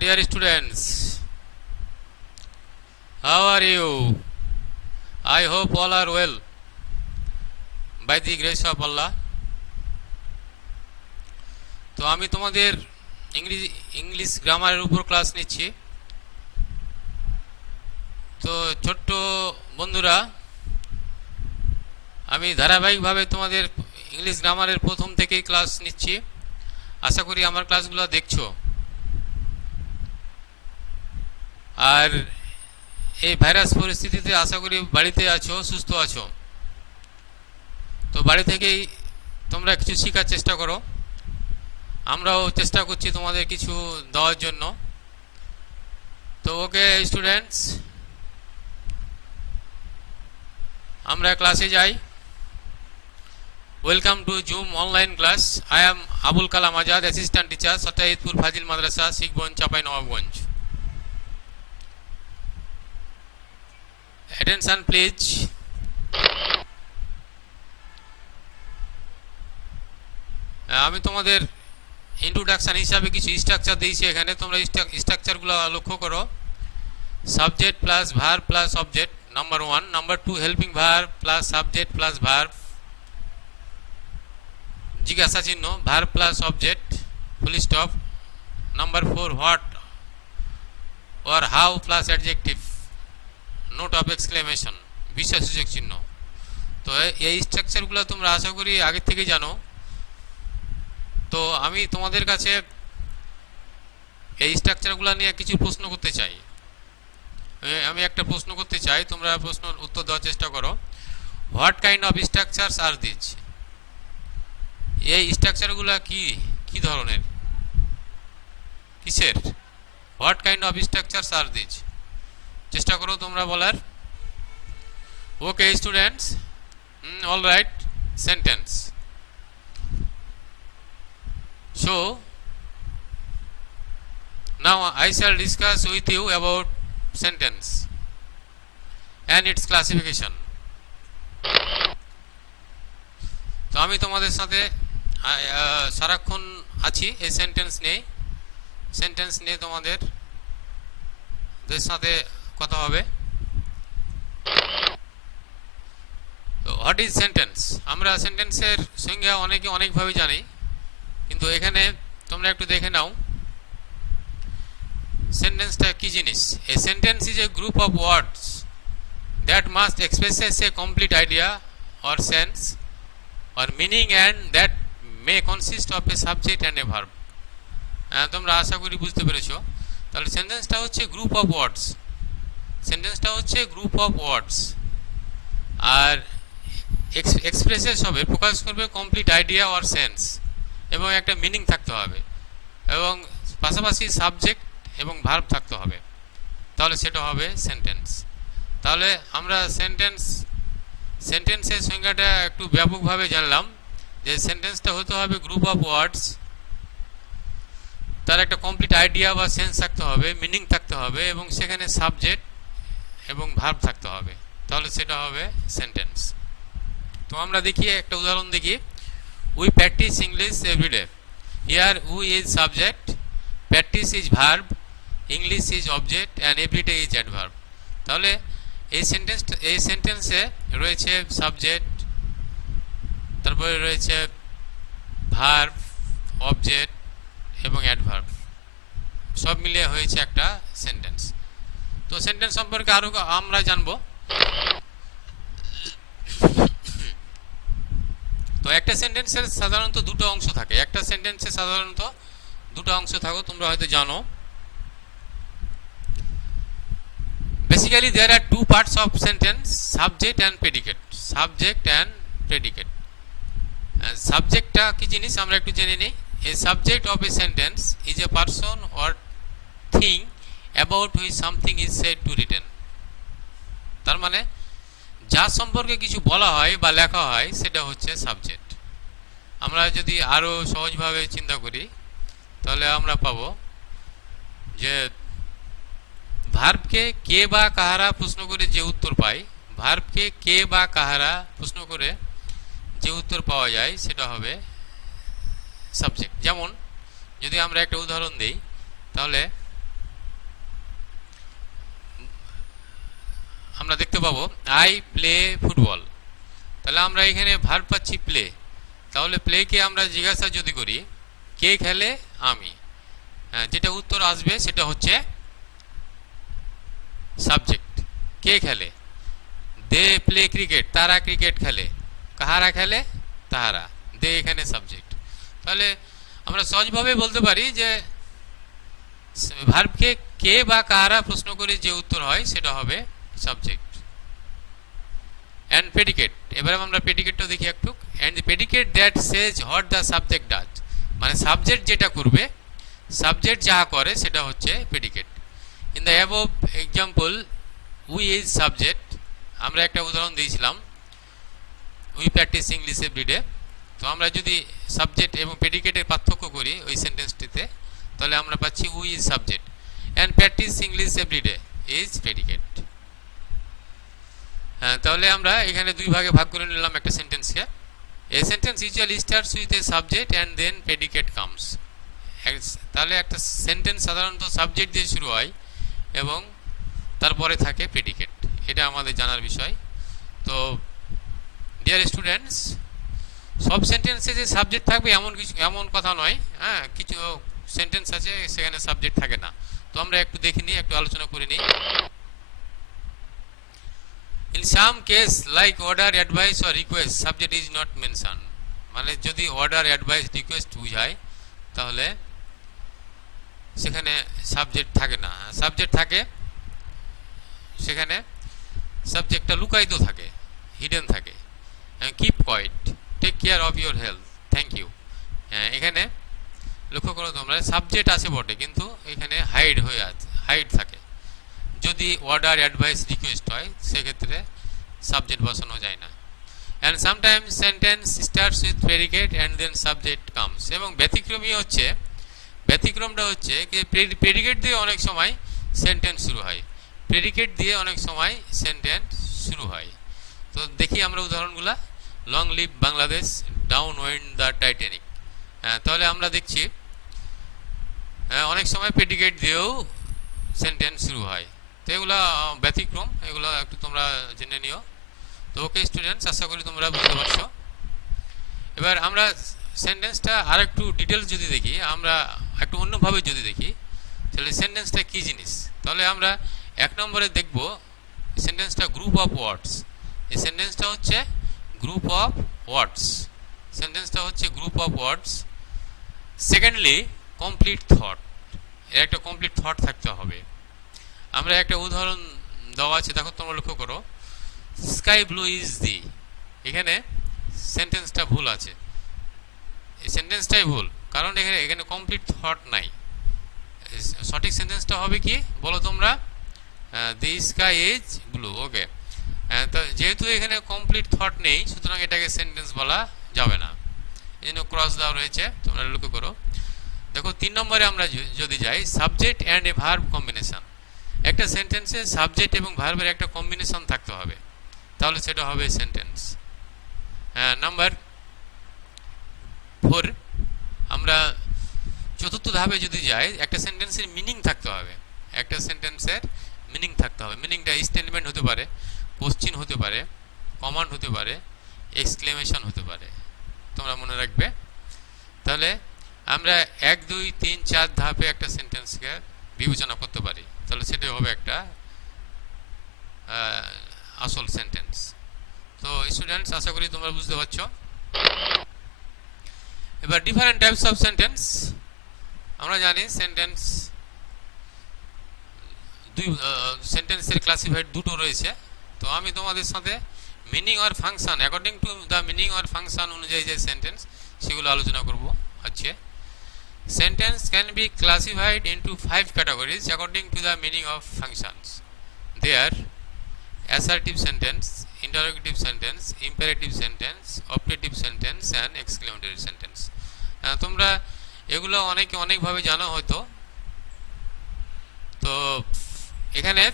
Dear students, how are you? I hope all are well by the grace of Allah. তো আমি তোমাদের English গ্রামারের উপর class নিচ্ছি। তো ছোট্ট বন্ধুরা, আমি ধারাবাহিকভাবে তোমাদের ইংলিশ গ্রামারের প্রথম থেকেই ক্লাস নিচ্ছি। আশা করি আমার ক্লাসগুলো দেখছো। আর এই ভাইরাস পরিস্থিতিতে আশা করি বাড়িতে আছো, সুস্থ আছো। তো বাড়ি থেকেই তোমরা কিছু শেখার চেষ্টা করো। আমরাও চেষ্টা করছি তোমাদের কিছু দেওয়ার জন্য। তো ওকে স্টুডেন্টস, আমরা ক্লাসে যাই। Welcome to Zoom online class. I am Abul Kalam Azad, assistant teacher, Saidpur Fazil Madrasa, Shibganj, Chapainawabganj. Attention please. আমি তোমাদের ইন্ট্রোডাকশন হিসাবে কিছু স্ট্রাকচার দিয়েছি এখানে। তোমরা স্ট্রাকচারগুলো লক্ষ্য করো। Subject plus verb plus object, number 1। Number 2, helping verb plus subject plus verb, জিজ্ঞাসা চিহ্ন, verb plus object, full stop. Number 4, what or how plus adjective, note of exclamation, বিশেষসূচক চিহ্ন। তো এই স্ট্রাকচারগুলো তোমরা আশা করি আগে থেকে জানো। তো আমি তোমাদের কাছে এই স্ট্রাকচারগুলো নিয়ে কিছু প্রশ্ন করতে চাই। আমি একটা প্রশ্ন করতে চাই, তোমরা প্রশ্নের উত্তর দেওয়ার চেষ্টা করো। What kind of structures are this? এই স্ট্রাকচারগুলো কি ধরনের, কিসের? What kind of structures are this? চেষ্টা করো তোমরা বলার। Okay students, all right. Sentence. So now I shall discuss with you about sentence and its classification. তো আমি তোমাদের সাথে সারাক্ষণ আছি এই সেন্টেন্স নিয়ে তোমাদের সাথে কথা হবে। তো হোয়াট ইজ সেন্টেন্স? আমরা সেন্টেন্সের সংজ্ঞা অনেকভাবে জানি, কিন্তু এখানে তোমরা একটু দেখে নাও সেন্টেন্সটা কি জিনিস। A sentence is a group of words that must expresses a complete idea or sense or meaning and that may consist of a subject and a verb. তোমরা আশা করি বুঝতে পেরেছো। তাহলে সেন্টেন্সটা হচ্ছে গ্রুপ অফ ওয়ার্ডস, আর এক্সপ্রেসেস হবে, প্রকাশ করবে কমপ্লিট আইডিয়া অর সেন্স, এবং একটা মিনিং থাকতে হবে, এবং পাশাপাশি সাবজেক্ট এবং ভার্ব থাকতে হবে। তাহলে সেটা হবে সেন্টেন্স। তাহলে আমরা সেন্টেন্সের সংজ্ঞাটা একটু ব্যাপকভাবে জানলাম, যে সেন্টেন্সটা হতে হবে গ্রুপ অফ ওয়ার্ডস, তার একটা কমপ্লিট আইডিয়া বা সেন্স থাকতে হবে, মিনিং থাকতে হবে, এবং সেখানে সাবজেক্ট এবং ভার্ব থাকতে হবে। তাহলে সেটা হবে সেন্টেন্স। তো আমরা দেখি একটা উদাহরণ দেখি। We practice English every day. Here who is subject, practice is verb, English is object and every day is adverb. তাহলে এই সেন্টেন্সে রয়েছে সাবজেক্ট, তারপরে রয়েছে ভার্ব, অবজেক্ট এবং অ্যাডভার্ব, সব মিলিয়ে হয়েছে একটা সেন্টেন্স। তো সেন্টেন্স সম্পর্কে আরো আমরা জানবো। তো একটা সেন্টেন্সের সাধারণত দুটো অংশ থাকে। তোমরা হয়তো জানো। Basically there are two parts of sentence, subject and predicate. সাবজেক্টটা কি জিনিস আমরা একটু জেনে নিই। A subject of a sentence is a person or thing about which something is said to written. তার মানে যার সম্পর্কে কিছু বলা হয় বা লেখা হয় সেটা হচ্ছে সাবজেক্ট। আমরা যদি আরো সহজভাবে চিন্তা করি তাহলে আমরা পাবো যে ভার্বকে কে বা কাহারা প্রশ্ন করে যে উত্তর পাই, পাওয়া যায় সেটা হবে সাবজেক্ট। যেমন যদি আমরা একটা উদাহরণ দিই, তাহলে আমরা দেখতে পাবো আই প্লে ফুটবল। তাহলে আমরা এখানে ভার্ব পাচ্ছি প্লে। তাহলে প্লেকে আমরা জিজ্ঞাসা যদি করি কে খেলে, আমি, যেটা উত্তর আসবে সেটা হচ্ছে সাবজেক্ট। কে খেলে, দে প্লে ক্রিকেট, তারা ক্রিকেট খেলে। কাহারা খেলে, তাহারা। দে এখানে সাবজেক্ট। তাহলে আমরা সহজভাবে বলতে পারি যে ভার্বকে কে বা কাহারা প্রশ্ন করে যে উত্তর হয় সেটা হবে সাবজেক্ট। অ্যান্ড প্রেডিকেট, এবারে আমরা প্রেডিকেটটা দেখি একটু। And the predicate that Sage what the subject does, মানে সাবজেক্ট যেটা করবে, সাবজেক্ট যা করে সেটা হচ্ছে predicate. In the above example we is subject, আমরা একটা উদাহরণ দিয়েছিলাম উই প্র্যাকটিস ইংলিশ এভরিডে। তো আমরা যদি সাবজেক্ট এবং প্রেডিকেটের পার্থক্য করি ওই সেন্টেন্সটিতে, তাহলে আমরা পাচ্ছি we is subject and practice English everyday is predicate. হ্যাঁ, তাহলে আমরা এখানে দুই ভাগে ভাগ করে নিলাম একটা সেন্টেন্সকে। A sentence usually starts with a subject and then predicate comes. তাহলে একটা সেন্টেন্স সাধারণত সাবজেক্ট দিয়ে শুরু হয় এবং তারপরে থাকে প্রেডিকেট, এটা আমাদের জানার বিষয়। তো ডিয়ার স্টুডেন্টস, সব সেন্টেন্সে যে সাবজেক্ট থাকবে এমন কথা নয়। হ্যাঁ, কিছু সেন্টেন্স আছে সেখানে সাবজেক্ট থাকে না। তো আমরা একটু দেখে নিই, একটু আলোচনা করে নিই। In some case like order, advice or request, subject is not mention. মানে যদি অর্ডার, অ্যাডভাইস, রিকোয়েস্ট বুঝায় তাহলে সেখানে সাবজেক্ট থাকে না। সাবজেক্ট থাকে সেখানে, সাবজেক্টটা লুকায়িত থাকে, হিডেন থাকে। Keep quiet, take care of your health, thank you. এখানে লক্ষ্য করো তোমরা, সাবজেক্ট আছে বটে কিন্তু এখানে হাইড থাকে। যদি অর্ডার, অ্যাডভাইস, রিকোয়েস্ট হয় সেক্ষেত্রে সাবজেক্ট বসানো যায় না। And sometimes sentence starts with predicate and then subject comes. এবং ব্যতিক্রমটা হচ্ছে যে প্রেডিকেট দিয়ে অনেক সময় সেন্টেন্স শুরু হয়, প্রেডিকেট দিয়ে অনেক সময় সেন্টেন্স শুরু হয়। তো দেখি আমরা উদাহরণগুলা। Long live Bangladesh, down went the Titanic. তাহলে আমরা দেখছি অনেক সময় প্রেডিকেট দিয়েও সেন্টেন্স শুরু হয়। তো এগুলো ব্যতিক্রম, এগুলো একটু তোমরা জেনে নিও। তো ওকে স্টুডেন্টস, আশা করি তোমরা বুঝতে পারছো। এবার আমরা সেন্টেন্সটা আর একটু ডিটেলস যদি দেখি, আমরা একটু অন্যভাবে যদি দেখি তাহলে সেন্টেন্সটা কী জিনিস, তাহলে আমরা এক নম্বরে দেখব সেন্টেন্সটা গ্রুপ অফ ওয়ার্ডস। এই সেন্টেন্সটা হচ্ছে গ্রুপ অফ ওয়ার্ডস। সেন্টেন্সটা হচ্ছে group of words. Secondly complete thought, এর একটা কমপ্লিট থট থাকতে হবে। আমরা একটা উদাহরণ দেওয়া আছে, দেখো তোমরা লক্ষ্য করো, স্কাই ব্লু ইজ দি। এখানে সেন্টেন্সটা ভুল আছে, এই সেন্টেন্সটাই ভুল, কারণ এখানে কমপ্লিট থট নাই। সঠিক সেন্টেন্সটা হবে কি বলো তোমরা, দি স্কাই ইজ ব্লু। ওকে, তো যেহেতু এখানে কমপ্লিট থট নেই সুতরাং এটাকে সেন্টেন্স বলা যাবে না, এই জন্য ক্রস দেওয়া রয়েছে, তোমরা লক্ষ্য করো। দেখো 3 নম্বরে আমরা যদি যাই, subject and a verb combination. একটা সেন্টেন্সে সাবজেক্ট এবং ভার্বের একটা কম্বিনেশন থাকতে হবে, তাহলে সেটা হবে সেন্টেন্স। নাম্বার 4, আমরা চতুর্থ ধাপে যদি যাই, একটা সেন্টেন্সের মিনিং থাকতে হবে। একটা সেন্টেন্সের মিনিং থাকতে হবে। মিনিংটা স্টেটমেন্ট হতে পারে, কোশ্চিন হতে পারে, কমান্ড হতে পারে, এক্সক্লেমেশন হতে পারে, তোমরা মনে রাখবে। তাহলে আমরা 1, 2, 3, 4 ধাপে একটা সেন্টেন্সকে বিবেচনা করতে পারি, তাহলে সেটাই হবে একটা আসল সেন্টেন্স। তো স্টুডেন্টস, আশা করি তোমরা বুঝতে পারছো। এবার ডিফারেন্ট টাইপস অফ সেন্টেন্স। আমরা জানি সেন্টেন্সের ক্লাসিফাইড দুটো রয়েছে। তো আমি তোমাদের সাথে মিনিং আর function, according to the meaning আর ফাংশন অনুযায়ী যে সেন্টেন্স সেগুলো আলোচনা করব আজকে। Sentence can be classified into 5 categories according to the meaning of functions. They are assertive sentence, interrogative sentence, imperative sentence, operative sentence and exclamatory sentence. তোমরা এগুলো অনেকভাবে জানো হয়তো। তো এখানে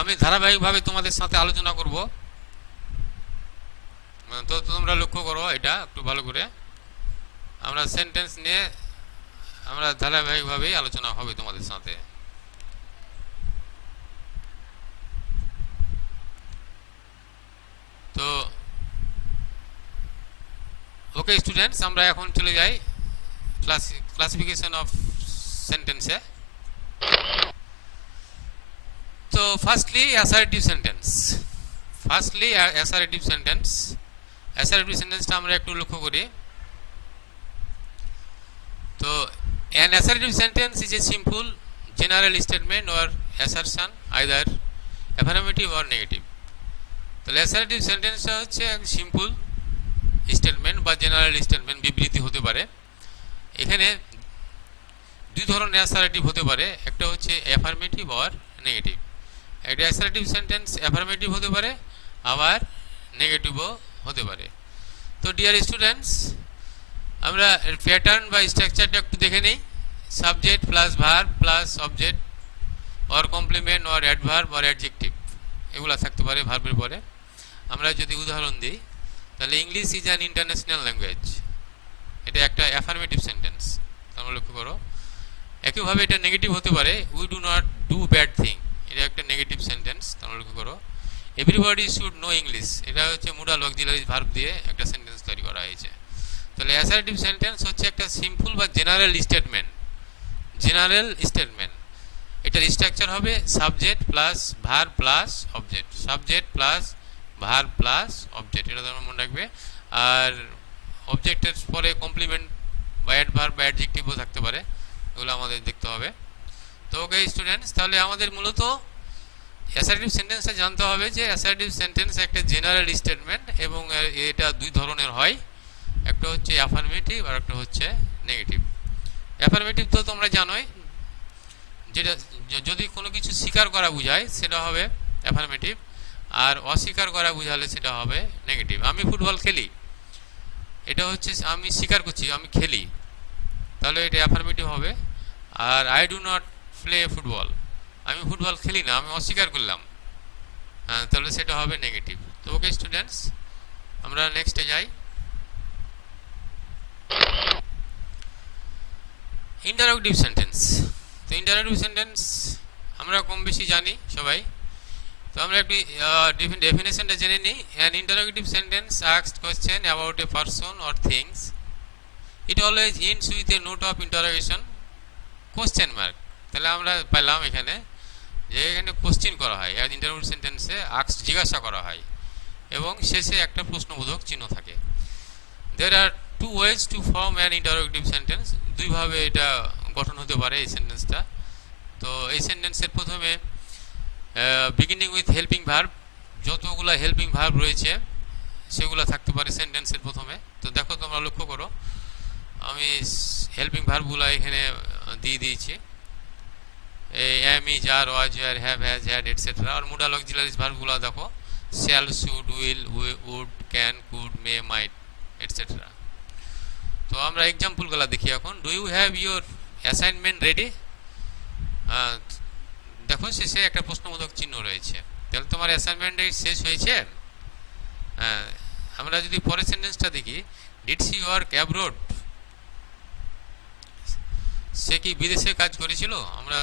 আমি ধারাবাহিকভাবে তোমাদের সাথে আলোচনা করব। তো তোমরা লক্ষ্য করো এটা একটু ভালো করে, আমরা সেন্টেন্স নিয়ে আমরা ধারাবাহিকভাবেই আলোচনা হবে তোমাদের সাথে। ওকে স্টুডেন্টস, আমরা এখন চলে যাই ক্লাসিফিকেশন অফ সেন্টেন্সে। তো ফার্স্টলি অ্যাসার্টিভ সেন্টেন্স। অ্যাসার্টিভ সেন্টেন্সটা আমরা একটু লক্ষ্য করি। তো an assertive sentence is a simple general statement or assertion, either affirmative or negative. তাহলে অ্যাসার্টিভ সেন্টেন্সটা হচ্ছে এক সিম্পল স্টেটমেন্ট বা জেনারেল স্টেটমেন্ট, বিবৃতি হতে পারে। এখানে দুই ধরনের অ্যাসার্টিভ হতে পারে, একটা হচ্ছে অ্যাফার্মেটিভ আর নেগেটিভ। একটা অ্যাসার্টিভ সেন্টেন্স অ্যাফার্মেটিভ হতে পারে, আবার নেগেটিভও হতে পারে। তো ডিয়ার স্টুডেন্টস, আমরা প্যাটার্ন বা স্ট্রাকচারটা একটু দেখে নিই। Subject plus verb plus object or compliment or adverb or adjective, এগুলো থাকতে পারে ভার্বের পরে। আমরা যদি উদাহরণ দিই, তাহলে English is an international language, এটা একটা অ্যাফার্মেটিভ সেন্টেন্স, তোমরা লক্ষ্য করো। একইভাবে এটা নেগেটিভ হতে পারে, we do not do bad thing, এটা একটা নেগেটিভ সেন্টেন্স, তোমরা লক্ষ্য করো। এভরিবডি শুড নো ইংলিশ, এটা হচ্ছে মুডাল অক্সিলারি ভার্ব দিয়ে একটা সেন্টেন্স তৈরি করা হয়েছে। তাহলে অ্যাসার্টিভ সেন্টেন্স হচ্ছে একটা সিম্পল বা জেনারেল স্টেটমেন্ট। এটার স্ট্রাকচার হবে subject plus verb plus object, subject plus verb plus object, এটা তোমরা মনে রাখবে। আর অবজেক্টের পরে কমপ্লিমেন্ট বা অ্যাডভার্ব বা অ্যাডজেক্টিভও থাকতে পারে, এগুলো আমাদের দেখতে হবে। তো ওকে স্টুডেন্টস, তাহলে আমাদের মূলত অ্যাসার্টিভ সেন্টেন্সটা জানতে হবে যে অ্যাসার্টিভ সেন্টেন্স একটা জেনারেল স্টেটমেন্ট এবং এটা দুই ধরনের হয়, একটা হচ্ছে অ্যাফার্মেটিভ আর একটা হচ্ছে নেগেটিভ। অ্যাফার্মেটিভ তো তোমরা জানোই, যেটা যদি কোনো কিছু স্বীকার করা বোঝায় সেটা হবে অ্যাফার্মেটিভ, আর অস্বীকার করা বোঝালে সেটা হবে নেগেটিভ। আমি ফুটবল খেলি, এটা হচ্ছে আমি স্বীকার করছি আমি খেলি, তাহলে এটা অ্যাফার্মেটিভ হবে। আর I do not play football, আমি ফুটবল খেলি না, আমি অস্বীকার করলাম, তাহলে সেটা হবে নেগেটিভ। তো ওকে স্টুডেন্টস, আমরা নেক্সটে যাই। Interrogative sentence. তো ইন্টারোগেটিভ সেন্টেন্স আমরা কম বেশি জানি সবাই, তো আমরা একটু ডেফিনেশনটা জেনে নিই। An interrogative sentence asked question about a person or things, it always ends with a note of interrogation question mark. তাহলে আমরা পেলাম এখানে যে এখানে কোশ্চেন করা হয়, ইন্টারোগেটিভ সেন্টেন্সে আস্কড জিজ্ঞাসা করা হয় এবং শেষে একটা প্রশ্নবোধক চিহ্ন থাকে। There are two ways to form an interrogative sentence, দুইভাবে এটা গঠন হতে পারে এই সেন্টেন্সটা। তো এই সেন্টেন্সের প্রথমে বিগিনিং উইথ হেল্পিং ভার্ব, যতগুলো হেল্পিং ভার্ব রয়েছে সেগুলো থাকতে পারে সেন্টেন্সের প্রথমে। তো দেখো তোমরা লক্ষ্য করো, আমি হেল্পিং ভার্বগুলো এখানে দিয়ে দিয়েছি, am is are was were have has had etcetera. আর মুডাল অক্সিলারিজ ভার্বগুলো দেখো shall should will would can could may might etcetera. তো আমরা এক্সাম্পলগুলো দেখি এখন। Do you have your assignment ready, দেখো শেষে একটা প্রশ্নবোধক চিহ্ন রয়েছে, তাহলে তোমার অ্যাসাইনমেন্ট শেষ হয়েছে। আমরা যদি পরের সেন্টেন্সটা দেখি, ডিড শি ওয়ার্ক অ্যাব্রোড, সে কি বিদেশে কাজ করেছিল, আমরা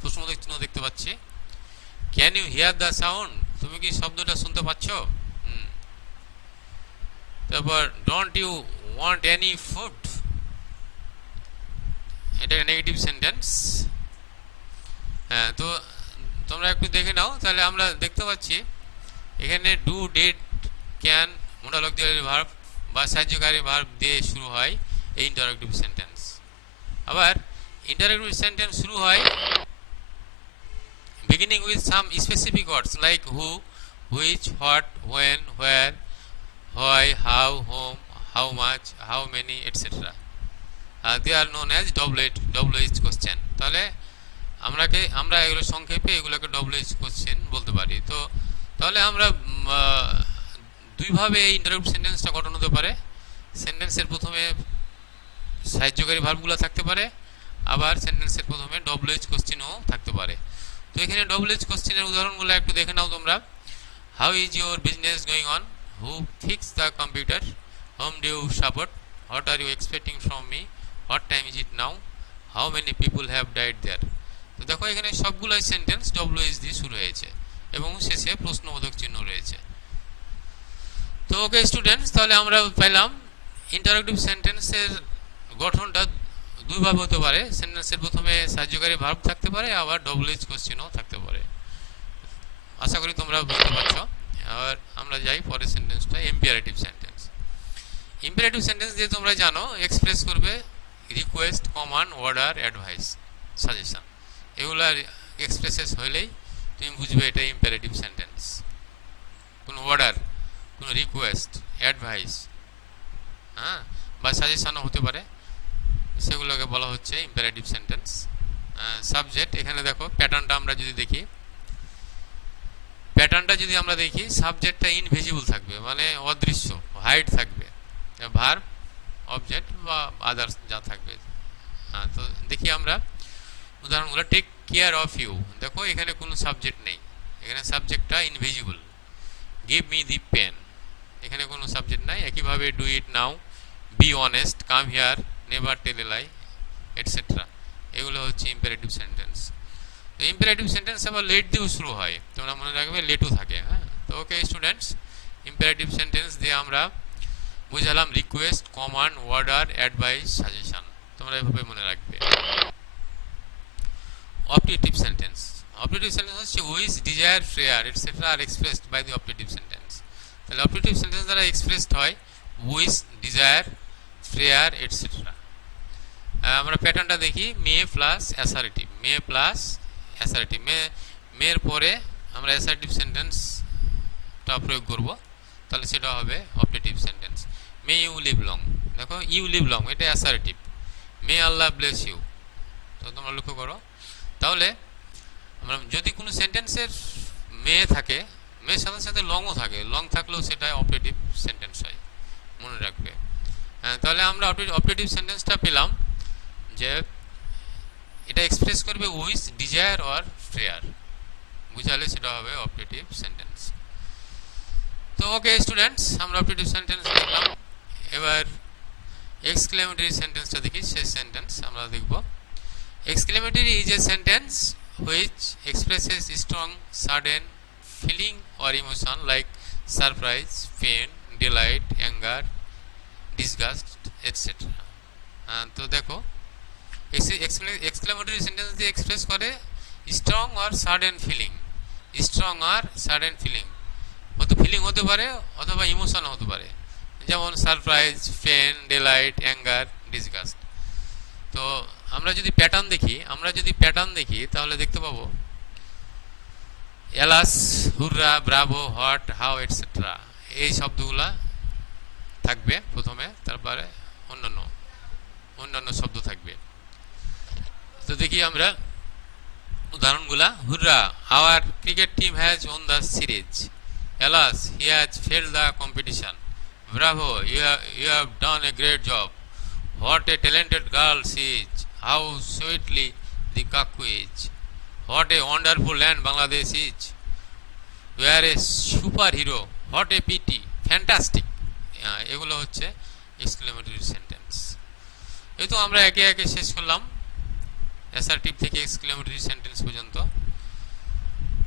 প্রশ্নবোধক চিহ্ন দেখতে পাচ্ছি। Can you hear the sound, তুমি কি শব্দটা শুনতে পাচ্ছ। তারপর don't you want any food, এটা নেগেটিভ সেন্টেন্স। তো তোমরা একটু দেখে নাও, তাহলে আমরা দেখতে পাচ্ছি এখানে do did can modal auxiliary verb বা সাহায্যকারী ভার্ব দিয়ে শুরু হয় এই ইন্টারোগেটিভ সেন্টেন্স। আবার ইন্টারোগেটিভ সেন্টেন্স শুরু হয় beginning with some specific words like who, which, what, when, where, why, how, whom, how much, how many etcetera. They are known as WH question. তাহলে আমরা এগুলো সংক্ষেপে এগুলোকে ডব্লিউএইচ কোশ্চেন বলতে পারি। তো তাহলে আমরা দুইভাবে এই ইন্টারোগেটিভ সেন্টেন্সটা গঠন হতে পারে। সেন্টেন্সের প্রথমে সাহায্যকারী ভার্বগুলো থাকতে পারে, আবার সেন্টেন্সের প্রথমে ডব্লিউএইচ কোশ্চেনও থাকতে পারে। তো এখানে ডব্লিউএইচ কোশ্চেনের উদাহরণগুলো একটু দেখে নাও তোমরা। How is your business going on, who fix the computer, home do you support, what are you expecting from me, what time is it now, how many people have died there. তো দেখো এখানে সবগুলোই sentence WH দিয়ে শুরু হয়েছে এবং শেষে প্রশ্নবোধক চিহ্ন রয়েছে। তো ওকে স্টুডেন্টস, তাহলে আমরা পেলাম ইন্টারোগেটিভ সেন্টেন্সের গঠনটা দুইভাবে হতে পারে। সেন্টেন্সের প্রথমে সাহায্যকারী ভার্ব থাকতে পারে, আবার ডবল এইচ কোশ্চেনও থাকতে পারে। আশা করি তোমরা বুঝতে পারছো। আর আমরা যাই পরের সেন্টেন্সটা, ইম্পারেটিভ সেন্টেন্স। ইম্পারেটিভ সেন্টেন্স দিয়ে তোমরা জানো এক্সপ্রেস করবে request, command, order, advice, suggestion. এগুলো এক্সপ্রেসেস হইলেই তুমি বুঝবে এটা ইম্পারেটিভ সেন্টেন্স। কোনো অর্ডার, কোনো রিকোয়েস্ট, অ্যাডভাইস, হ্যাঁ, বা সাজেশনও হতে পারে, সেগুলোকে বলা হচ্ছে ইম্পারেটিভ সেন্টেন্স। সাবজেক্ট, এখানে দেখো প্যাটার্নটা আমরা যদি দেখি, সাবজেক্টটা ইনভিজিবল থাকবে, মানে অদৃশ্য, হাইড থাকবে। ভার্ব, অবজেক্ট বা আদার্স যা থাকবে। হ্যাঁ, তো দেখি আমরা উদাহরণগুলো। টেক কেয়ার অফ ইউ, দেখো এখানে কোনো সাবজেক্ট নেই, এখানে সাবজেক্টটা invisible. Give me the pen, এখানে কোনো সাবজেক্ট নাই। একইভাবে do it now, be honest, come here, never tell a lie, etcetera. এগুলো হচ্ছে ইম্পারেটিভ সেন্টেন্স। তো ইম্পারেটিভ সেন্টেন্স আবার লেট দিয়েও শুরু হয়, তোমরা মনে রাখবে লেটও থাকে। হ্যাঁ, তো ওকে স্টুডেন্টস, ইম্পারেটিভ সেন্টেন্স দিয়ে আমরা বুঝালাম request, command, order, advice, suggestion. তোমরা এভাবে মনে রাখবে। Objective sentence. অবজেক্টিভ সেন্টেন্স হচ্ছে wish, desire, prayer, etcetera are expressed by the objective sentence. তাহলে অবজেক্টিভ সেন্টেন্স দ্বারা এক্সপ্রেসড হয় উইশ, ডিজায়ার, প্রেয়ার, এটসেট্রা। আমরা প্যাটার্নটা দেখি, may plus assertive, may plus assertive. মেয়ের পরে আমরা অ্যাসারেটিভ সেন্টেন্সটা প্রয়োগ করব, তাহলে সেটা হবে objective sentence. May you live long, দেখো ইউ লিভ লং, এটা assertive. May Allah bless you. তো তোমরা লক্ষ্য করো, তাহলে আমরা যদি কোনো সেন্টেন্সের মে থাকে, মেয়ের সাথে সাথে লংও থাকে, লং থাকলেও সেটা অবজেক্টিভ সেন্টেন্স হয়, মনে রাখবে। তাহলে আমরা অবজেক্টিভ সেন্টেন্সটা পেলাম যে এটা এক্সপ্রেস করবে উইশ, ডিজায়ার অর প্রেয়ার, বুঝালে সেটা হবে অবজেক্টিভ সেন্টেন্স। তো ওকে স্টুডেন্টস, আমরা অবজেক্টিভ সেন্টেন্স দেখলাম। এবার এক্সক্লেমেটরি সেন্টেন্সটা দেখি, শেষ সেন্টেন্স আমরা দেখব। Exclamatory is a sentence which expresses strong, sudden feeling or emotion like surprise, pain, delight, anger, disgust, etc. তো দেখো এক্সক্লেমেটরি সেন্টেন্স দিয়ে এক্সপ্রেস করে স্ট্রং আর সাডেন ফিলিং। স্ট্রং আর সাডেন ফিলিং হতে পারে, অথবা ইমোশন হতে পারে, যেমন surprise, pain, delight, anger, disgust. তো আমরা যদি প্যাটার্ন দেখি তাহলে দেখতে পাবো alas, hurrah, bravo, what, how, etcetera, এই শব্দগুলা থাকবে প্রথমে, তারপরে অন্যান্য শব্দ থাকবে। তো দেখি আমরা উদাহরণগুলা। Hurrah, our cricket team has won the series. Alas, he has failed the competition. Bravo, you have done a great job. What a talented girl she is! How sweetly the cuckoo is! What a wonderful land Bangladesh is! We are a superhero! What a pity! Fantastic! এগুলো হচ্ছে exclamatory sentence. এই তো আমরা একে একে শেষ করলাম, assertive থেকে এক্সক্লেমেটরি সেন্টেন্স পর্যন্ত।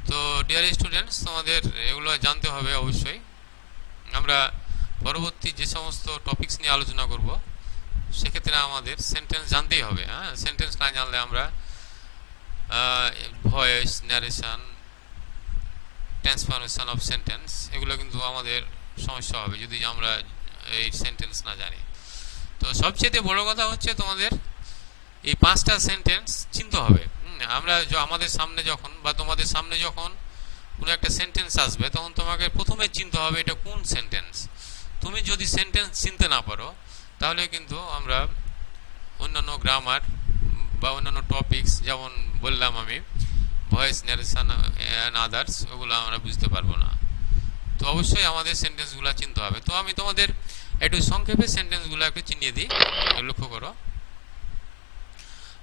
তো ডিয়ার স্টুডেন্টস, তোমাদের এগুলো জানতে হবে অবশ্যই। আমরা পরবর্তী যে সমস্ত টপিকস নিয়ে আলোচনা করব, সেক্ষেত্রে আমাদের সেন্টেন্স জানতেই হবে। হ্যাঁ, সেন্টেন্স না জানলে আমরা voice, narration, transformation of sentence, এগুলো কিন্তু আমাদের সমস্যা হবে যদি আমরা এই সেন্টেন্স না জানি। তো সবচেয়ে বড় কথা হচ্ছে তোমাদের এই 5টা সেন্টেন্স চিনতে হবে। আমরা আমাদের সামনে যখন বা তোমাদের সামনে যখন কোনো একটা সেন্টেন্স আসবে, তখন তোমাকে প্রথমে চিনতে হবে এটা কোন সেন্টেন্স। তুমি যদি সেন্টেন্স চিনতে না পারো, তাহলে কিন্তু আমরা অন্যান্য গ্রামার বা অন্যান্য টপিকস, যেমন বললাম আমি ভয়েস, ন্যারেশন অ্যান্ড আদার্স, ওগুলো আমরা বুঝতে পারবো না। তো অবশ্যই আমাদের সেন্টেন্সগুলো চিনতে হবে। তো আমি তোমাদের একটু সংক্ষেপে সেন্টেন্সগুলো একটু চিনিয়ে দিই, লক্ষ্য করো।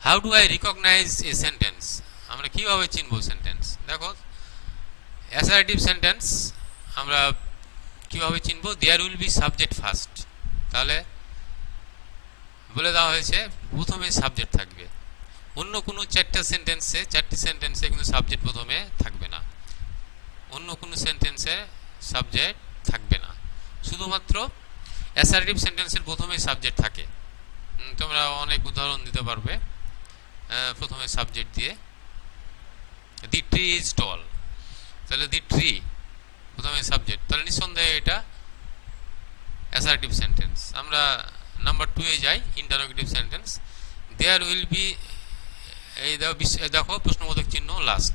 How do I recognise a sentence, আমরা কীভাবে চিনবো সেন্টেন্স। দেখো অ্যাসার্টিভ সেন্টেন্স আমরা কীভাবে চিনবো, there will be subject first. তাহলে বলে দেওয়া হয়েছে প্রথমে সাবজেক্ট থাকবে। অন্য কোনো চারটি সেন্টেন্সে কিন্তু সাবজেক্ট প্রথমে থাকবে না, অন্য কোনো সেন্টেন্সে সাবজেক্ট থাকবে না। শুধুমাত্র অ্যাসার্টিভ সেন্টেন্সের প্রথমে সাবজেক্ট থাকে। তোমরা অনেক উদাহরণ দিতে পারবে প্রথমে সাবজেক্ট দিয়ে। দি ট্রি ইজ টল, তাহলে দি ট্রি প্রথমে সাবজেক্ট, তাহলে নিঃসন্দেহে এটা অ্যাসার্টিভ সেন্টেন্স। আমরা নাম্বার 2 এ যাই, interrogative sentence. There will be, এই দেখো প্রশ্নবোধক চিহ্ন লাস্ট,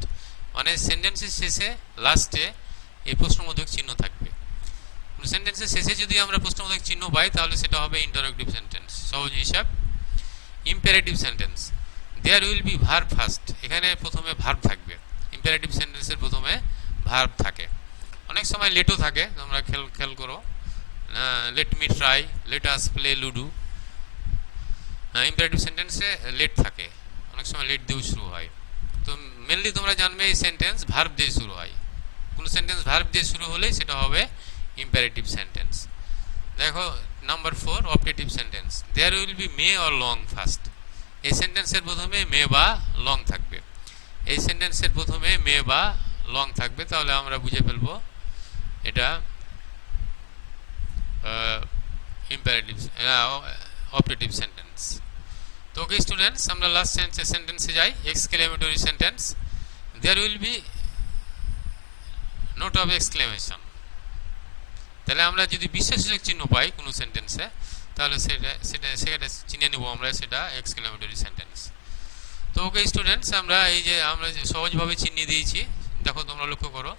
মানে সেন্টেন্সের শেষে লাস্টে এই প্রশ্নবোধক চিহ্ন থাকবে। সেন্টেন্সের শেষে যদি আমরা প্রশ্নবোধক চিহ্ন পাই তাহলে সেটা হবে ইন্টারোগেটিভ সেন্টেন্স, সহজ হিসাব। Imperative sentence, there will be verb first, এখানে প্রথমে ভার্ব থাকবে। ইম্পারেটিভ সেন্টেন্সের প্রথমে ভার্ব থাকে। অনেক সময় লেটও থাকে, তোমরা খেয়াল করো, let me try, let us play ludo. Imperative সেন্টেন্সে লেট থাকে, অনেক সময় লেট দিয়েও শুরু হয়। তো মেনলি তোমরা জানবে এই সেন্টেন্স ভার্ব দিয়ে শুরু হয়। কোনো সেন্টেন্স ভার্ব দিয়ে শুরু হলেই সেটা হবে ইম্পারেটিভ সেন্টেন্স। দেখো number 4, optative sentence. There will be may or long first, এই সেন্টেন্সের প্রথমে মে বা লং থাকবে। এই সেন্টেন্সের প্রথমে মে বা লং থাকবে, তাহলে আমরা বুঝে ফেলবো এটা ইম্পারেটিভ অপটেটিভ সেন্টেন্স। তো ওকে স্টুডেন্টস, আমরা লাস্ট সেন্টেন্সে যাই, exclamatory sentence. There will be note of exclamation, তাহলে আমরা যদি বিশেষক চিহ্ন পাই কোনো সেন্টেন্সে তাহলে সেটা চিনে নিব আমরা, সেটা এক্সক্লেমেটরি সেন্টেন্স। তো ওকে স্টুডেন্টস, আমরা যে সহজভাবে চিহ্নিয়ে দিয়েছি, দেখো তোমরা লক্ষ্য করো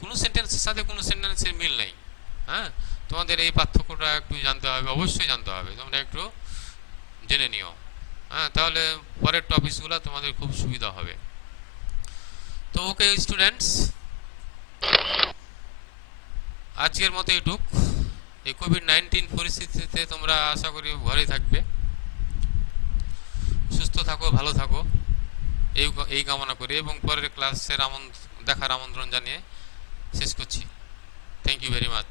কোনো সেন্টেন্সের সাথে কোনো সেন্টেন্সের মিল নেই। হ্যাঁ, তোমাদের এই পার্থক্যটা একটু জানতে হবে, অবশ্যই জানতে হবে, তোমরা একটু জেনে নিও। হ্যাঁ, তাহলে পরের টপিকসগুলো তোমাদের খুব সুবিধা হবে। তো ওকে স্টুডেন্টস, আজকের মতো এটুক। এই কোভিড-19 পরিস্থিতিতে তোমরা আশা করি ঘরেই থাকবে, সুস্থ থাকো, ভালো থাকো, এই কামনা করি, এবং পরের ক্লাসের দেখার আমন্ত্রণ জানিয়ে শেষ করছি। Thank you very much.